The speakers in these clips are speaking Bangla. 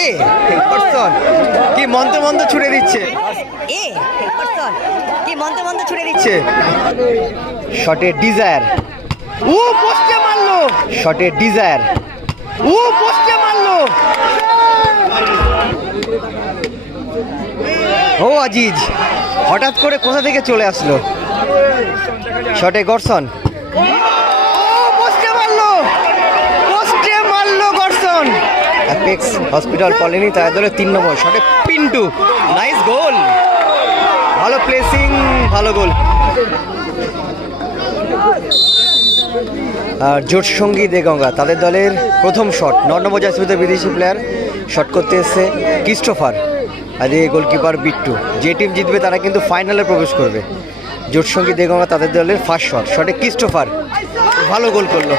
এ গর্সন কি মন্ত্র মন্ত্র ছুড়ে দিচ্ছে। এ পার্সন কি মন্ত্র মন্ত্র ছুড়ে দিচ্ছে। দিচ্ছে শটে ডিজায়ার ও পোস্টে মারলো। শটে ডিজায়ার ও পোস্টে মারলো। ও আজিজ হঠাৎ করে কোথা থেকে চলে আসলো? শটে গর্ষণ ও পোস্টে মারলো পোস্টে মারলো গর্ষণ অ্যাপেক্স হসপিটাল কলোনি তার দলে তিন নম্বর শটে পিন্টু নাইস গোল ভালো প্লেসিং ভালো গোল আর জোট সঙ্গী দেগঙ্গা, তাদের দলের প্রথম শট ন নম্বর জাসিবিতে বিদেশি প্লেয়ার শট করতে এসছে ক্রিস্টোফার আর এই গোলকিপার বিট্টু যে টিম জিতবে, তারা কিন্তু ফাইনালে প্রবেশ করবে। জোট সঙ্গী দেগঙ্গা, তাদের দলের ফার্স্ট শট শটে ক্রিস্টোফার ভালো গোল করল।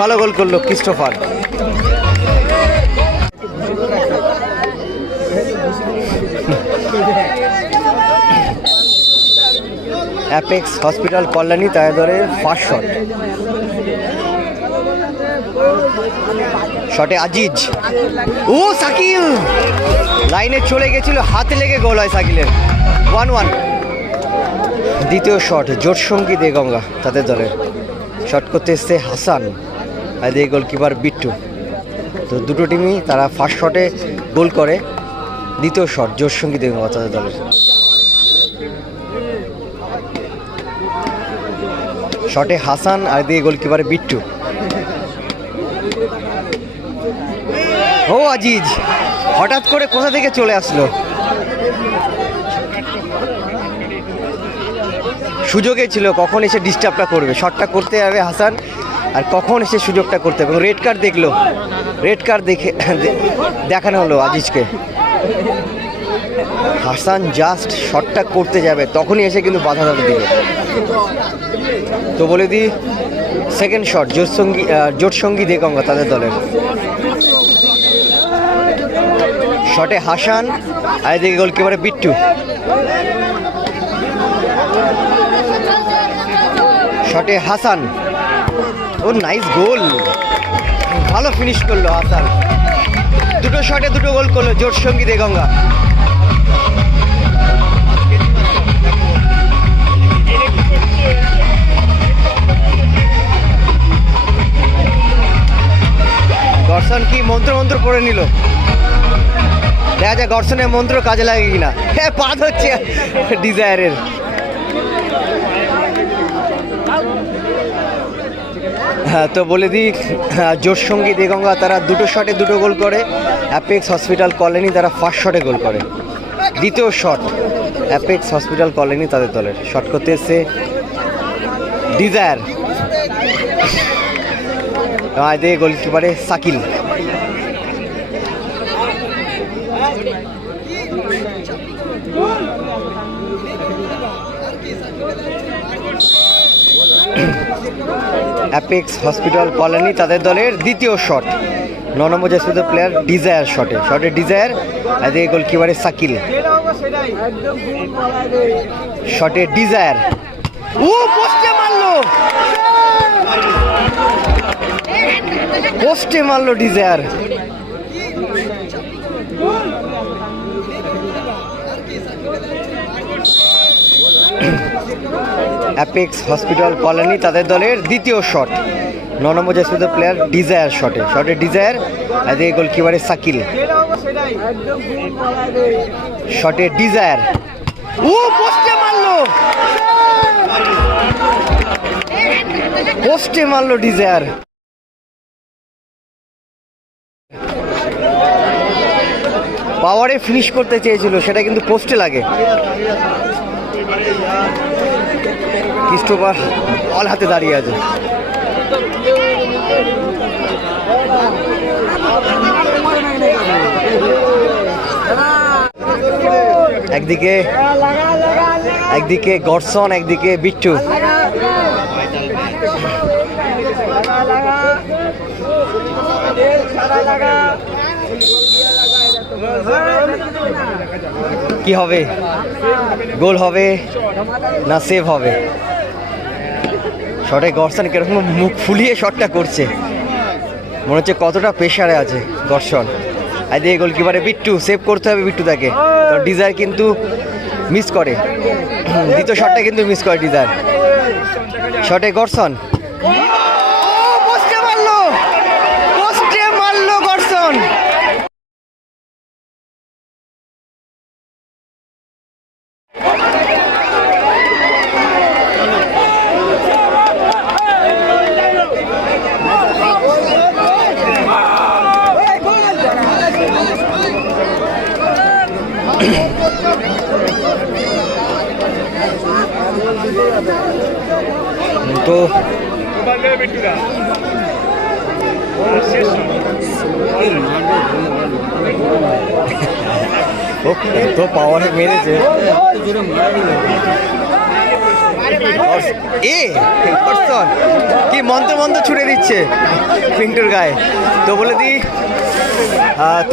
ভালো গোল করল ক্রিস্টোফার অ্যাপেক্স হসপিটাল কল্যাণী তাদের দলের ফার্স্ট শট শটে আজিজ ও সাকিল লাইনে চলে গেছিল, হাতে লেগে গোল হয় সাকিলের ওয়ান ওয়ান দ্বিতীয় শট জোট সঙ্গী দে গঙ্গা তাদের দলের শট করতে এসছে হাসান। আর এই গোলকিপার বিট্টু। তো দুটো টিমই তারা ফার্স্ট শটে গোল করে। দ্বিতীয় শট জোট সঙ্গী দেগঙ্গা তাদের দলের শটে হাসান, আর দিয়ে গোলকিপার বিট্টু। ও আজিজ, হঠাৎ করে কোথা থেকে চলে আসলো? সুযোগে ছিল, কখন এসে ডিস্টার্বটা করবে? শটটা করতে যাবে হাসান, আর কখন এসে সুযোগটা করতে হবে? রেড কার্ড দেখল। রেড কার্ড দেখে, দেখানো হলো আজিজকে। হাসান জাস্ট শটটা করতে যাবে, তখনই এসে কিন্তু বাধা ধরে দিবে। তো বলে দিই সেকেন্ড শট জোট সঙ্গী জোট সঙ্গী তাদের দলের। শটে হাসান, আর এদিকে গোলকিপারে বিট্টু। শটে হাসান। ও নাইস গোল ভালো ফিনিশ করল হাসান। দুটো শটে দুটো গোল করল জোট সঙ্গী দেগঙ্গা গর্ষণ কি মন্ত্র মন্ত্র পড়ে নিল? দেখা যায় গর্ষণের মন্ত্র কাজে লাগে কিনা। হ্যাঁ পাত হচ্ছে ডিজায়ারের। হ্যাঁ তো বলে দিই হ্যাঁ, জোট সঙ্গী দেগঙ্গা তারা দুটো শটে দুটো গোল করে। অ্যাপেক্স হসপিটাল কলোনি তারা ফার্স্ট শটে গোল করে। দ্বিতীয় শট অ্যাপেক্স হসপিটাল কলোনি তাদের দলের। শট করতে এসে ডিজায়ার। এদিকে গোলকিপারে সাকিল অ্যাপেক্স হসপিটাল কলোনি তাদের দলের দ্বিতীয় শট ন নম্বর প্লেয়ার ডিজায়ার শটে শটে ডিজায়ার এদিকে গোলকিপারে সাকিল শটে ডিজায়ার ও পোস্টে মারলো। পোস্টে মারলো ডিজায়ার অ্যাপেক্স হসপিটাল কলোনি তাদের দলের দ্বিতীয় শট ন নম্বর জাসিত প্লেয়ার ডিজায়ার শটে শটে ডিজায়ার এদিকে গোলকিপারে সাকিল শটে ডিজায়ার ও পোস্টে মারলো! পোস্টে মারলো ডিজায়ার পাওয়ারে ফিনিশ করতে চেয়েছিল, সেটা কিন্তু পোস্টে লাগে। ক্রিস্টোফার বল হাতে দাঁড়িয়ে আছে। একদিকে একদিকে গর্ষণ একদিকে বিট্টু কি হবে? গোল হবে না সেভ হবে? শটে গর্ষণ কীরকম মুখ ফুলিয়ে শটটা করছে। মনে হচ্ছে কতটা প্রেশারে আছে দর্শন আর দিয়ে গোলকিপারে বিট্টু সেভ করতে হবে বিট্টু তাকে। কারণ ডিজায়ার কিন্তু মিস করে। দ্বিতীয় শটটা কিন্তু মিস করে ডিজায়ার শটে গর্ষণ পোস্টে মারলো পোস্টে মারলো গর্ষণ তো তো পাওয়ারে মেরেছে। এ কি মন্ত্র মন্ত্র ছুড়ে দিচ্ছে পিন্টুর গায়ে। তো বলে দিই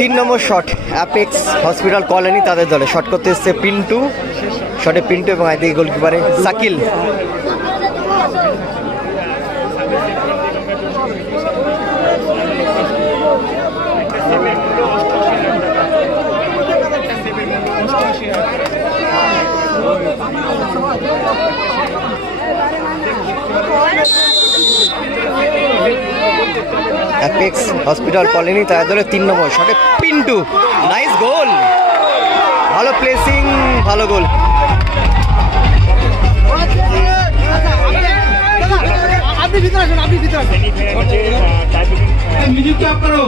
তিন নম্বর শট, অ্যাপেক্স হসপিটাল কলোনি তাদের দলে। শট করতে এসছে পিন্টু, শটে পিন্টু এবং আইদিকে গোলকিপারে সাকিল। অ্যাপেক্স হসপিটাল কলোনি তাদের দলে তিন নম্বর শটে পিন্টু নাইস গোল ভালো প্লেসিং ভালো গোল আপনি ভিতরে আসুন আপনি ভিতরে আসুন। মিউজিক অফ করো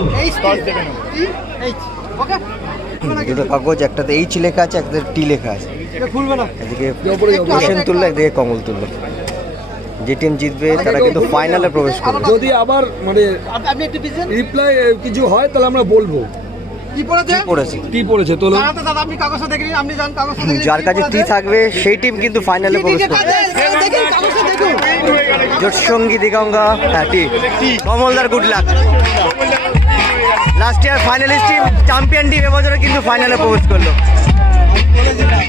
দুটো কাগজ একটাতে এইচ লেখা আছে একটাতে টি লেখা আছে। খুলবে না। এদিকে তুললো একদিকে কমল তুললো। যে টিম জিতবে তারা কিন্তু ফাইনালে প্রবেশ করবে। যদি আবার মানে আপ- আপনি একটু রিপ্লাই কিছু হয় তাহলে আমরা বলব। যার কাছে টি থাকবে সেই টিম কিন্তু ফাইনালে প্রবেশ করবে। সঙ্গী দিগঙ্গা হ্যাঁ টি কমলদার good luck last year finalist team champion team এবছরে কিন্তু ফাইনালে প্রবেশ করল।